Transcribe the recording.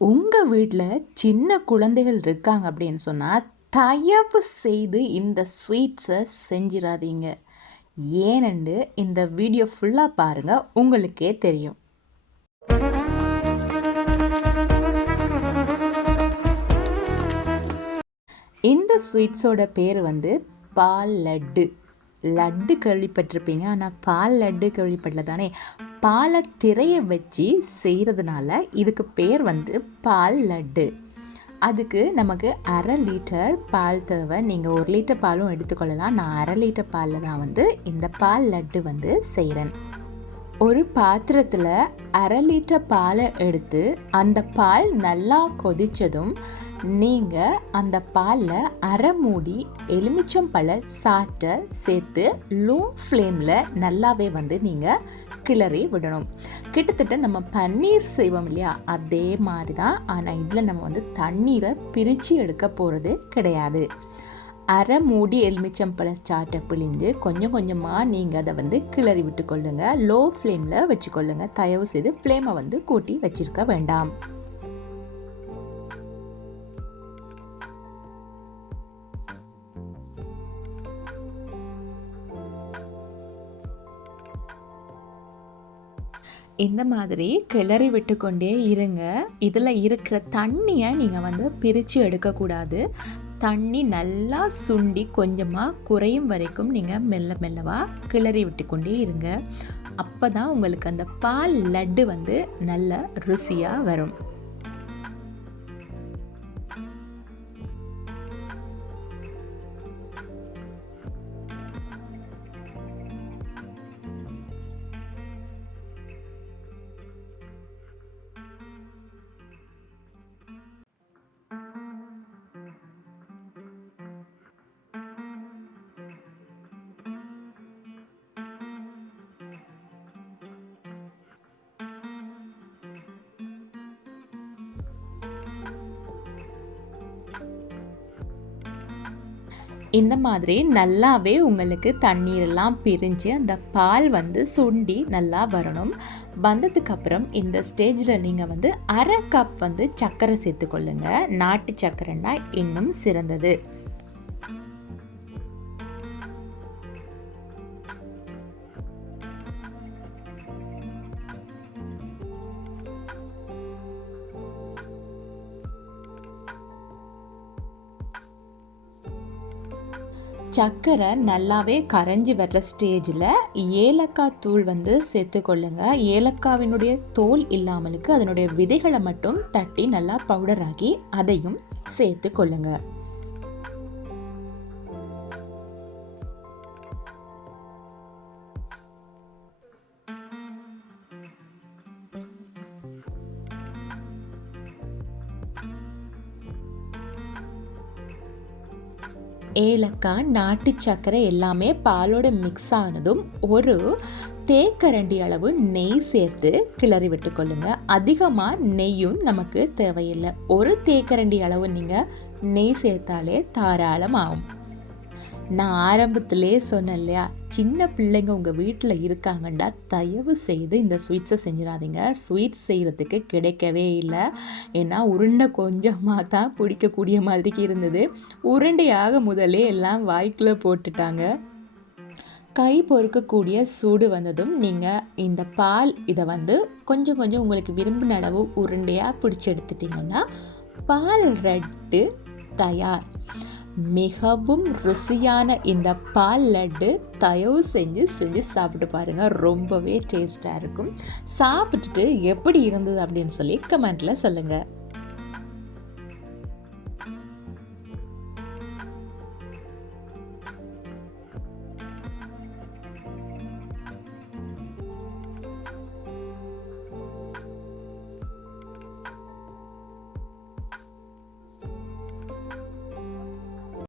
உங்கள் வீட்டில் சின்ன குழந்தைகள் இருக்காங்க அப்படின்னு சொன்னால் தயவு செய்து இந்த ஸ்வீட்ஸை செஞ்சிடாதீங்க ஏனென்று இந்த வீடியோ ஃபுல்லாக பாருங்கள் உங்களுக்கே தெரியும். இந்த ஸ்வீட்ஸோட பேர் வந்து பால் லட்டு. லட்டு கேள்விப்பட்டிருப்பீங்க ஆனால் பால் லட்டு கேள்விப்படல தானே? பாலை திரையை வச்சு செய்கிறதுனால இதுக்கு பேர் வந்து பால் லட்டு. அதுக்கு நமக்கு அரை லிட்டர் பால் தேவை. நீங்கள் ஒரு லிட்டர் பாலும் எடுத்துக்கொள்ளலாம். நான் அரை லிட்டர் பாலில் தான் வந்து இந்த பால் லட்டு வந்து செய்கிறேன் ஒரு பாத்திரத்தில் அரை லிட்டர் பாலை எடுத்து அந்த பால் நல்லா கொதித்ததும் நீங்கள் அந்த பாலில் அரை மூடி எலுமிச்சம்பழ சாட்டை சேர்த்து லோ ஃப்ளேமில் நல்லாவே வந்து நீங்கள் கிளறி விடணும். கிட்டத்தட்ட நம்ம பன்னீர் செய்வோம் இல்லையா? அதே மாதிரி தான். ஆனால் இதில் நம்ம வந்து தண்ணீரை பிரித்து எடுக்க போகிறது கிடையாது. அரை மூடி எலுமிச்சம்பழ சாட்டை பிழிஞ்சு கொஞ்சம் கொஞ்சமாக நீங்கள் அதை வந்து கிளறி விட்டு லோ ஃப்ளேமில் வச்சுக்கொள்ளுங்க. தயவு செய்து ஃப்ளேமை வந்து கூட்டி வச்சிருக்க வேண்டாம். இந்த மாதிரி கிளறி விட்டுக்கொண்டே இருங்க. இதில் இருக்கிற தண்ணியை நீங்கள் வந்து பிரித்து எடுக்கக்கூடாது. தண்ணி நல்லா சுண்டி கொஞ்சமாக குறையும் வரைக்கும் நீங்கள் மெல்ல மெல்லவாக கிளறி விட்டுக்கொண்டே இருங்க. அப்போ தான் உங்களுக்கு அந்த பால் லட்டு வந்து நல்ல ருசியாக வரும். இந்த மாதிரி நல்லாவே உங்களுக்கு தண்ணீரெல்லாம் பிரிஞ்சு அந்த பால் வந்து சுண்டி நல்லா வரணும். வந்ததுக்கப்புறம் இந்த ஸ்டேஜில் நீங்கள் வந்து அரை கப் வந்து சர்க்கரை சேர்த்துக்கொள்ளுங்க. நாட்டு சர்க்கரைன்னா இன்னும் சிறந்தது. சர்க்கரை நல்லாவே கரைஞ்சி வர்ற ஸ்டேஜில் ஏலக்காய் தூள் வந்து சேர்த்துக்கொள்ளுங்க. ஏலக்காவினுடைய தோல் இல்லாமலுக்கு அதனுடைய விதைகளை மட்டும் தட்டி நல்லா பவுடர் ஆக்கி அதையும் சேர்த்து கொள்ளுங்கள் ஏலக்காய் நாட்டு சர்க்கரை எல்லாமே பாலோட மிக்ஸ் ஆனதும் ஒரு தேக்கரண்டி அளவு நெய் சேர்த்து கிளறி விட்டுக்கொள்ளுங்க அதிகமாக நெய்யும் நமக்கு தேவையில்லை. ஒரு தேக்கரண்டி அளவு நீங்கள் நெய் சேர்த்தாலே தாராளம் ஆகும் நான் ஆரம்பத்திலே சொன்னேன் இல்லையா சின்ன பிள்ளைங்க உங்கள் வீட்டில் இருக்காங்கண்டா தயவு செய்து இந்த ஸ்வீட்ஸை செஞ்சிடாதீங்க. ஸ்வீட்ஸ் செய்கிறதுக்கு கிடைக்கவே இல்லை. ஏன்னா உருண்டை கொஞ்சமாக தான் பிடிக்கக்கூடிய மாதிரிக்கு இருந்தது. உருண்டையாக முதலே எல்லாம் வாய்க்குள்ளே போட்டுட்டாங்க. கை பொறுக்கக்கூடிய சூடு வந்ததும் நீங்கள் இந்த பால் இதை வந்து கொஞ்சம் கொஞ்சம் உங்களுக்கு விரும்பின அளவு உருண்டையாக பிடிச்சி எடுத்துட்டிங்கன்னா பால் ரெட்டு தயார். மிகவும் ருசியான இந்த பால் லட்டு தயவு செஞ்சு செஞ்சு சாப்பிட்டு பாருங்கள் ரொம்பவே டேஸ்ட்டாக இருக்கும். சாப்பிட்டுட்டு எப்படி இருந்தது அப்படின்னு சொல்லி கமெண்ட்டில் சொல்லுங்கள்